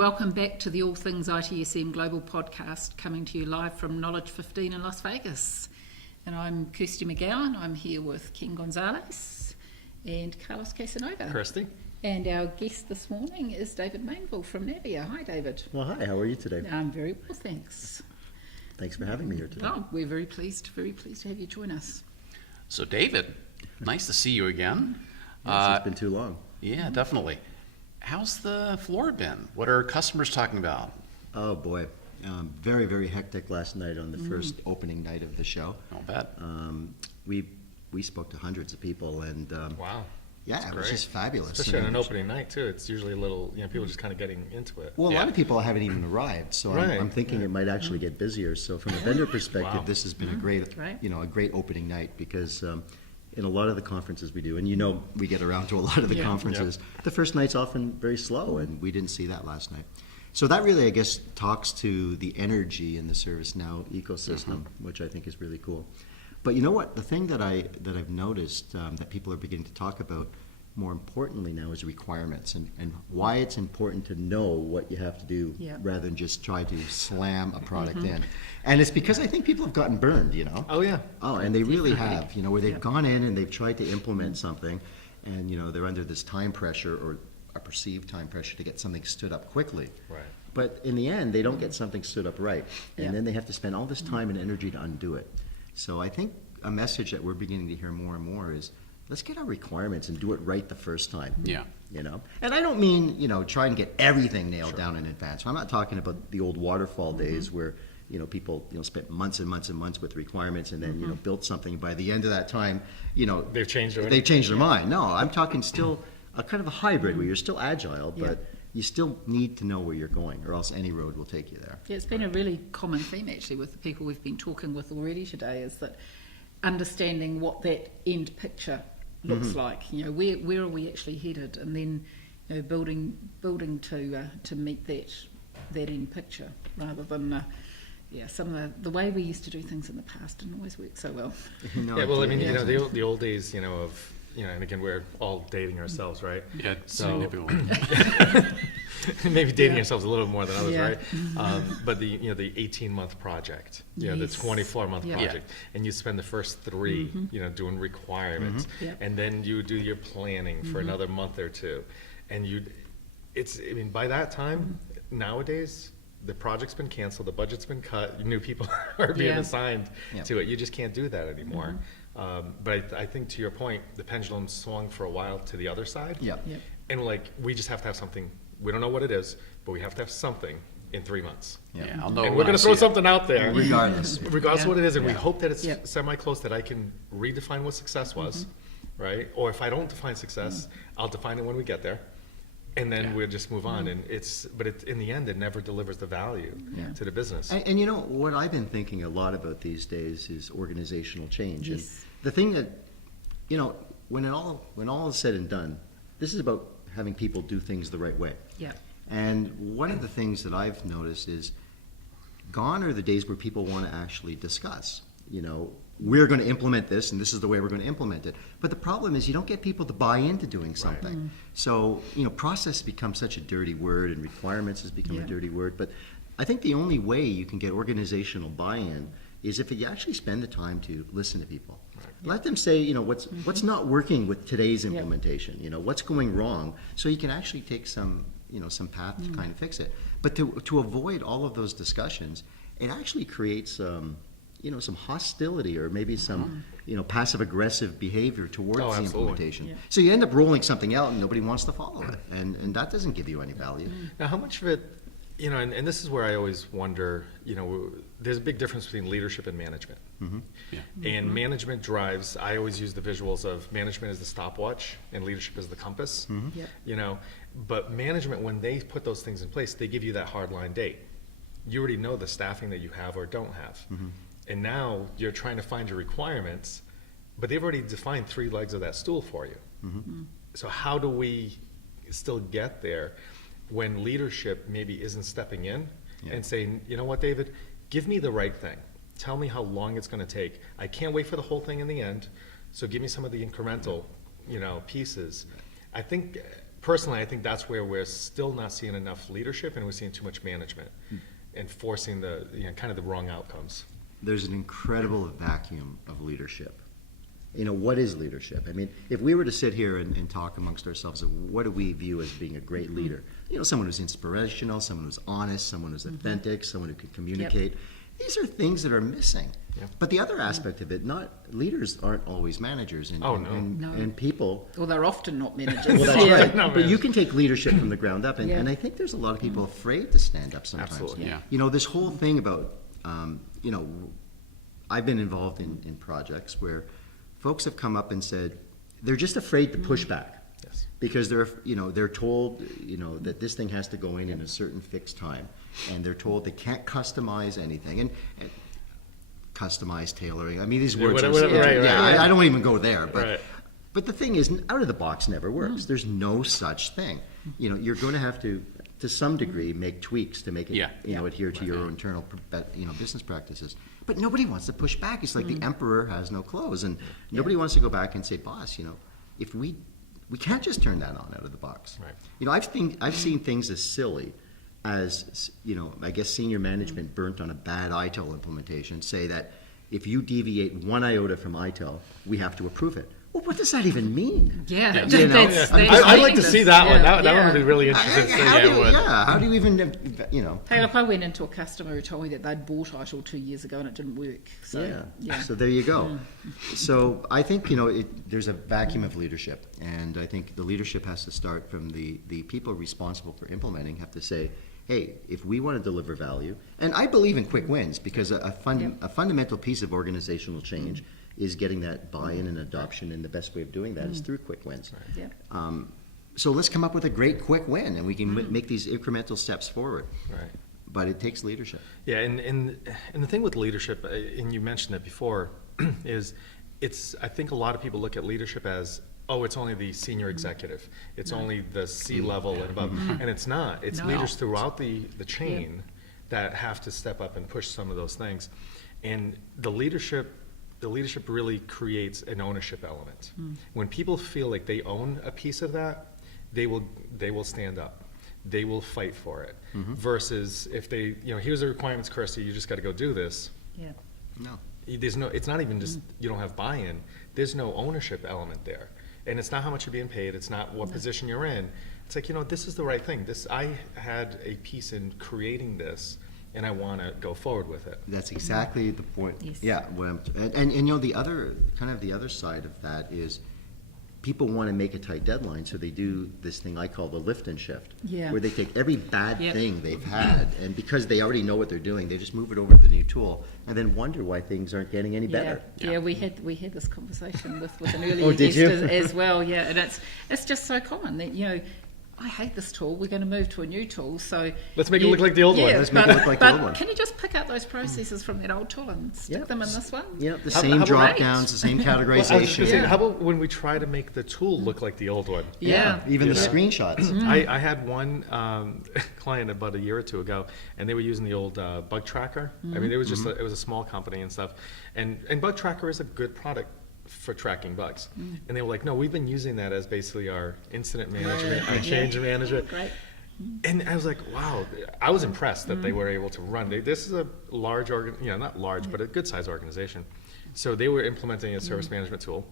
welcome back to the All Things ITSM Global podcast, coming to you live from Knowledge15 in Las Vegas. And I'm Kirsty McGowan. I'm here with Ken Gonzalez and Carlos Casanova. Kirsty. And our guest this morning is David Mainville from Navia. Hi, David. Well, hi. How are you today? I'm very well, thanks. Thanks for having me here today. Oh, we're very pleased to have you join us. So, David, nice to see you again. Yes, it's been too long. Yeah, definitely. How's the floor been? What are customers talking about? Oh, boy. Very, very hectic last night on the first opening night of the show. I'll bet. We spoke to hundreds of people, and Wow. yeah, it was just fabulous. Especially on an opening night, too. It's usually a little, people just kind of getting into it. Well, a lot of people haven't even arrived, so Right. I'm thinking it might actually get busier. So from a vendor perspective, Wow. this has been a great, Right. a great opening night because in a lot of the conferences we do, and we get around to a lot of the Yeah. conferences, the first night's often very slow, and we didn't see that last night. So that really, I guess, talks to the energy in the ServiceNow ecosystem, which I think is really cool. But you know what? The thing that I've noticed that people are beginning to talk about more importantly now is requirements and why it's important to know what you have to do Yeah. rather than just try to slam a product in. And it's because I think people have gotten burned, Oh, yeah. Oh, and they really Definitely. have, where they've Yeah. gone in and they've tried to implement something and, they're under this time pressure or a perceived time pressure to get something stood up quickly. Right. But in the end, they don't get something stood up right. And Yeah. then they have to spend all this time and energy to undo it. So I think a message that we're beginning to hear more and more is, let's get our requirements and do it right the first time. Yeah. And I don't mean, try and get everything nailed down in advance. I'm not talking about the old waterfall days where, people, spent months and months and months with requirements and then, built something. By the end of that time, They've changed already? They've changed their mind. No, I'm talking still a kind of a hybrid where you're still agile, but you still need to know where you're going or else any road will take you there. Yeah, it's been a really common theme actually with the people we've been talking with already today, is that understanding what that end picture looks like. Where are we actually headed, and then building to meet that end picture rather than some of the way we used to do things in the past didn't always work so well. No, Yeah, well, I mean, yeah. the old days, of, and again, we're all dating ourselves, right? Yeah, So- significantly. Maybe dating Yeah. ourselves a little more than others, Yeah. right? But the 18-month project, the Yes. 24-month Yeah. project, and you spend the first 3, doing requirements, Yeah. and then you do your planning for another month or two, and by that time, nowadays, the project's been canceled, the budget's been cut, new people are being Yeah. assigned Yeah. to it. You just can't do that anymore. But I think to your point, the pendulum swung for a while to the other side. Yeah. Yep. And we just have to have something. We don't know what it is, but we have to have something in 3 months. Yeah, I'll know And we're when I going to see throw it. something out there, Regardless. regardless of what it is, and we Yeah. hope that it's Yep. semi-close, that I can redefine what success was, right? Or if I don't define success, I'll define it when we get there, and then Yeah. we'll just move on. And in the end, it never delivers the value to the business. And what I've been thinking a lot about these days is organizational change. Yes. And the thing that, when all is said and done, this is about having people do things the right way. Yeah. And one of the things that I've noticed is gone are the days where people want to actually discuss, we're going to implement this and this is the way we're going to implement it. But the problem is you don't get people to buy into doing something. So, process becomes such a dirty word and requirements has become Yeah. a dirty word. But I think the only way you can get organizational buy-in is if you actually spend the time to listen to people. Let them say, what's not working with today's implementation, what's going wrong, so you can actually take some path to kind of fix it. But to avoid all of those discussions, it actually creates, some hostility or maybe some, passive-aggressive behavior towards Oh, the absolutely. implementation. Yeah. So you end up rolling something out and nobody wants to follow it, and that doesn't give you any value. Now, how much of it, and this is where I always wonder, there's a big difference between leadership and management. Yeah. And management drives, I always use the visuals of management as the stopwatch and leadership as the compass. Yep. But management, when they put those things in place, they give you that hard line date. You already know the staffing that you have or don't have. And now you're trying to find your requirements, but they've already defined 3 legs of that stool for you. So how do we still get there when leadership maybe isn't stepping in and saying, you know what, David, give me the right thing. Tell me how long it's going to take. I can't wait for the whole thing in the end, so give me some of the incremental, pieces. I think personally, I think that's where we're still not seeing enough leadership, and we're seeing too much management and forcing the, kind of the wrong outcomes. There's an incredible vacuum of leadership. What is leadership? I mean, if we were to sit here and talk amongst ourselves, what do we view as being a great leader? Someone who's inspirational, someone who's honest, someone who's authentic, someone who can communicate. These are things that are missing. Yep. But the other aspect of it, leaders aren't always managers, No. and people. Well, they're often not managers. Well, that's Yeah. right. No, But man. you can take leadership from the ground up, and, Yeah. and I think there's a lot of people afraid to stand up sometimes. Absolutely. Yeah. This whole thing about, I've been involved in projects where folks have come up and said they're just afraid to push back. Yes. Because they're told, that this thing has to go in a certain fixed time, and they're told they can't customize anything, and customize tailoring. I mean, these words are, whatever, right, I don't even go there, but Right. but the thing is, out of the box never works. There's no such thing. You're going to have to some degree, make tweaks to make it, Yeah. adhere to your internal, business practices. But nobody wants to push back. It's like the emperor has no clothes, and nobody wants to go back and say, boss, if we can't just turn that on out of the box. Right. I've seen things as silly as, I guess senior management burnt on a bad ITIL implementation say that if you deviate one iota from ITIL, we have to approve it. Well, what does that even mean? Yeah, Yeah. that's I'd like to see that one. That yeah. one would be really interesting to see. How do you even, Hey, look, I went into a customer who told me that they'd bought ITIL 2 years ago and it didn't work. So, yeah. So there you go. So I think, there's a vacuum of leadership, and I think the leadership has to start from the people responsible for implementing have to say, hey, if we want to deliver value, and I believe in quick wins, because a fundamental piece of organizational change is getting that buy-in and adoption, and the best way of doing that is through quick wins. Yeah. So let's come up with a great quick win, and we can make these incremental steps forward. Right. But it takes leadership. Yeah, and the thing with leadership, and you mentioned it before, is I think a lot of people look at leadership as, oh, it's only the senior executive. It's only the C-level and above. And it's not. It's No. leaders throughout the chain that have to step up and push some of those things. And the leadership really creates an ownership element. When people feel like they own a piece of that, they will stand up. They will fight for it. Versus if they, here's the requirements, Kirsty, you just got to go do this. Yeah. No. It's not even just you don't have buy-in. There's no ownership element there. And it's not how much you're being paid. It's not what position you're in. It's like, this is the right thing. I had a piece in creating this, and I want to go forward with it. That's exactly the point. Yes. Yeah. The other side of that is people want to make a tight deadline, so they do this thing I call the lift and shift, Yeah. where they take every bad Yep. thing they've had, and because they already know what they're doing, they just move it over to the new tool, and then wonder why things aren't getting any better. Yeah, we had this conversation with an earlier Oh, did guest you? as well. Yeah, and it's just so common that I hate this tool. We're going to move to a new tool, so Let's make it look like the old one. Let's make it look like the old one. Can you just pick out those processes from that old tool and stick them in this one? Yeah, the How- same how about- drop downs, the same Well, I was just categorization. gonna say, Yeah. how about when we try to make the tool look like the old one? Yeah. Even the Yeah. screenshots. I had one client about a year or two ago, and they were using the old bug tracker. I mean, it was just it was a small company and stuff, and bug tracker is a good product for tracking bugs. And they were like, no, we've been using that as basically our incident management, our change management. Great. And I was like, wow, I was impressed that they were able to run. This is a large not large, but a good sized organization. So they were implementing a service management tool,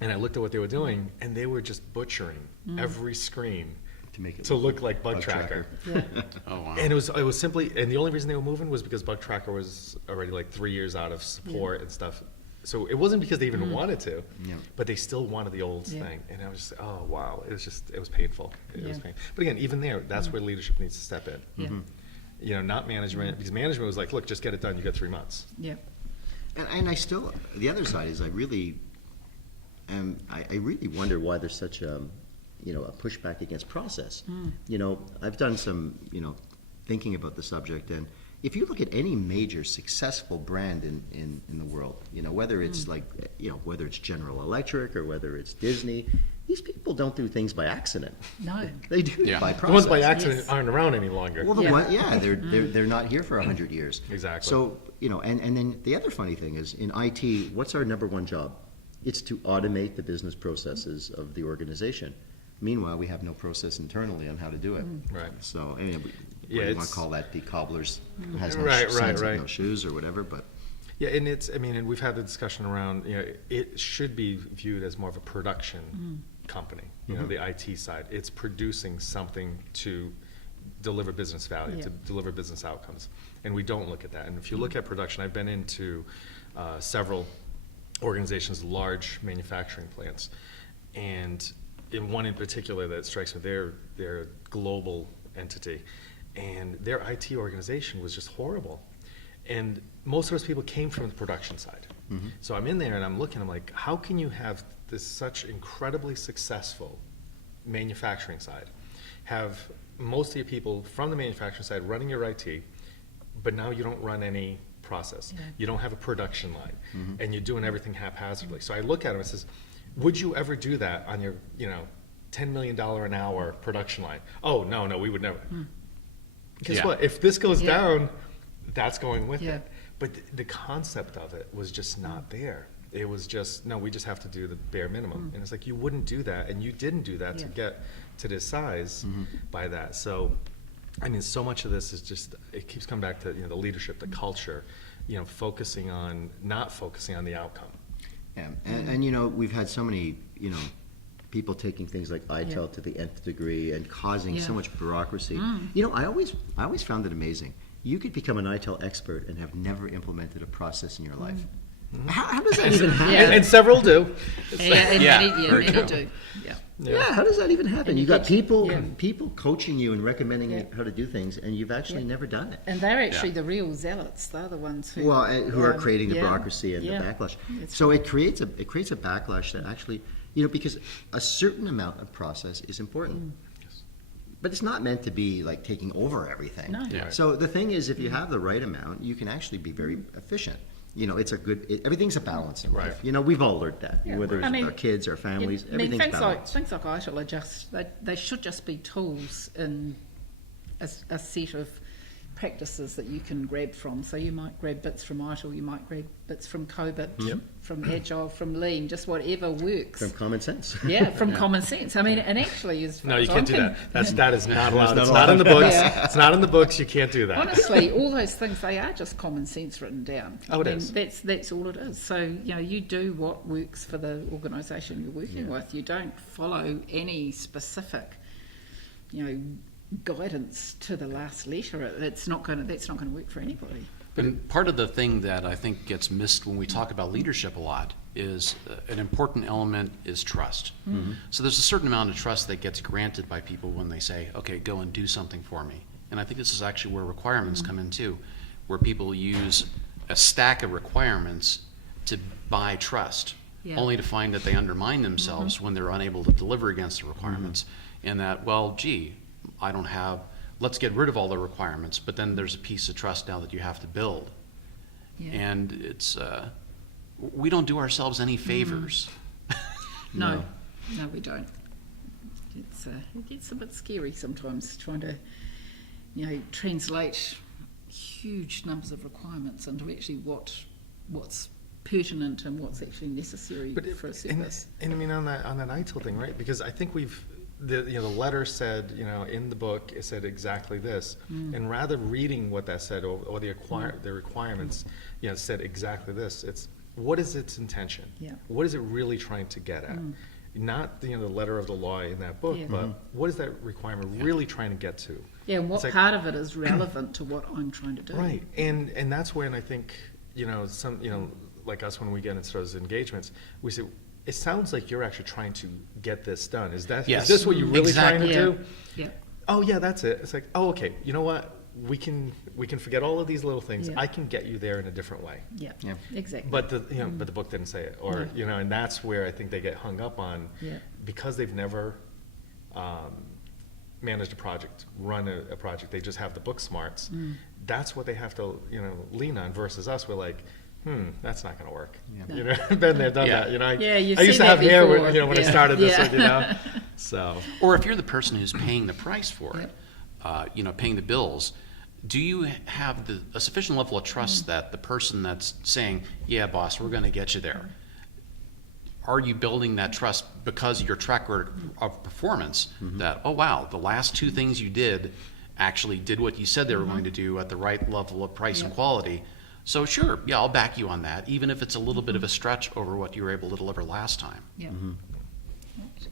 and I looked at what they were doing, and they were just butchering every screen To make it to look like bug tracker. Yeah. Oh, wow. And it was simply, and the only reason they were moving was because bug tracker was already like 3 years out of support and stuff. So it wasn't because they even wanted to, Yeah. but they still wanted the old Yeah. thing. And I was just, oh wow, it was painful. It was Yeah. painful. But again, even there, that's where leadership needs to step in. Yeah. Not management, because management was like, look, just get it done. You got 3 months. Yeah. And I still, the other side is I really wonder why there's such a pushback against process. I've done some, thinking about the subject, and if you look at any major successful brand in the world, whether it's whether it's General Electric or whether it's Disney, these people don't do things by accident. No. They do it Yeah. by The process. ones by accident Yes. aren't around any longer. Well, Yeah. they're not here for 100 years. Exactly. So, and then the other funny thing is in IT, what's our number one job? It's to automate the business processes of the organization. Meanwhile, we have no process internally on how to do it. Right. So, I mean, Yeah, you want it's- to call that the cobbler's has no Right, sense right. of no shoes or whatever, but Yeah, and and we've had the discussion around, it should be viewed as more of a production company, the IT side. It's producing something to deliver business value, to deliver business outcomes. And we don't look at that. And if you look at production, I've been into several organizations, large manufacturing plants, and in one in particular that strikes me, they're a global entity, and their IT organization was just horrible. And most of those people came from the production side. So I'm in there and I'm looking, I'm like, how can you have this such incredibly successful manufacturing side, have most of your people from the manufacturing side running your IT, but now you don't run any process. You don't have a production line, and you're doing everything haphazardly. So I look at him and says, would you ever do that on your, $10 million an hour production line? Oh, no, we would never. Guess Yeah. what? If this goes down, that's going with Yeah. it. But the concept of it was just not there. It was just, no, we just have to do the bare minimum. And it's like, you wouldn't do that, and you didn't do that to get to this size by that. So, I mean, so much of this is just, it keeps coming back to, the leadership, the culture, not focusing on the outcome. yeah. And we've had so many, people taking things like ITIL to the nth degree and causing so much bureaucracy. I always found it amazing. You could become an ITIL expert and have never implemented a process in your life. How does that even happen? Yeah. And several do. very many true. do. Yeah. Yeah, how does that even happen? And You you got get- people yeah. people coaching you and recommending Yeah. how to do things, and you've actually Yeah. never done it. And they're actually the real zealots. They're the ones who Who are creating the bureaucracy and yeah. the backlash. It's So it creates a backlash that actually, because a certain amount of process is important. But it's not meant to be like taking over everything. No. Yeah. So the thing is, if you have the right amount, you can actually be very efficient. It's everything's a balance in life. We've all learned that, Yeah. whether it's I mean, our kids, our families, I mean, everything's things balanced. like ITIL are just they should just be tools in a set of practices that you can grab from. So you might grab bits from ITIL, you might grab bits from COBIT, from Agile, from Lean, just whatever works. From common sense. Yeah, from common sense. I mean, and actually, as No, far you as can't I'm do that. That is not allowed. not It's not in the allowed. books. Yeah. It's not in the books. You can't do that. honestly, all those things, they are just common sense written down. Oh, it I mean, is. That's all it is. So, you do what works for the organisation you're working with. You don't follow any specific, guidance to the last letter. That's not going to work for anybody. And part of the thing that I think gets missed when we talk about leadership a lot is an important element is trust. So there's a certain amount of trust that gets granted by people when they say, okay, go and do something for me. And I think this is actually where requirements come in too, where people use a stack of requirements to buy trust, Yeah. only to find that they undermine themselves when they're unable to deliver against the requirements. And that, well, gee, I don't have, let's get rid of all the requirements, but then there's a piece of trust now that you have to build. Yeah. And it's, we don't do ourselves any favors. No, we don't. It gets a bit scary sometimes trying to, translate huge numbers of requirements into actually what's pertinent and what's actually necessary for a service. And I mean on that ITIL thing, right? Because I think the letter said, in the book it said exactly this, and rather reading what that said or the requirements, said exactly this. It's what is its intention? Yeah. What is it really trying to get at? Not the letter of the law in that book, Yeah. but what is that requirement really trying to get to? Yeah, and what It's like- part of it is relevant to what I'm trying to do. Right, and that's when I think some like us when we get into those engagements, we say it sounds like you're actually trying to get this done. Is Yes. this what you're really Exactly. trying to Yeah. do? Yeah. Oh yeah, that's it. It's like, oh okay, you know what? We can forget all of these little things. Yeah. I can get you there in a different way. Yeah. Yeah. Exactly. But the book didn't say it, or and that's where I think they get hung up on, Yeah. because they've never managed a project, run a project. They just have the book smarts. That's what they have to lean on. Versus us, we're like, that's not going to work. Yeah. Been there, done Yeah. that. Yeah, you've I used seen to have that hair before. when I Yeah. started this. Yeah. So Or if you're the person who's paying the price for it, paying the bills, do you have a sufficient level of trust that the person that's saying, yeah, boss, we're going to get you there, are you building that trust because of your track record of performance that, oh wow, the last 2 things you did actually did what you said they were going to do at the right level of price and quality. So sure, yeah, I'll back you on that, even if it's a little bit of a stretch over what you were able to deliver last time. Yeah. Right.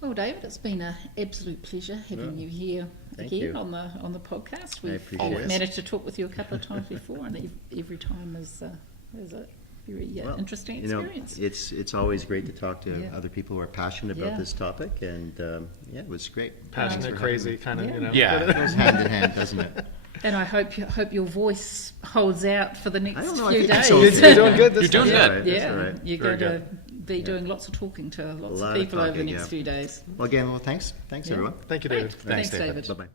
Well, David, it's been an absolute pleasure having you here Thank again you. on the podcast. I We've appreciate it. managed to talk with you a couple of times before, and every time is a very Well, interesting you know, experience. it's always great to talk to Yeah. other people who are passionate about Yeah. this topic, and yeah, it was great. Passionate, crazy, kind of, Yeah. you know. Yeah. It goes hand in hand, doesn't it? And I hope your voice holds out for the next I don't know, I few think it's days. okay. You're doing good this You're doing time. good. That's Yeah, all right. you're Very going to be doing lots of talking to lots lot of of people over the talking, next yeah. few days. Well, again, thanks Yeah. everyone. Thank you, Great. David. Thanks, David. Bye bye.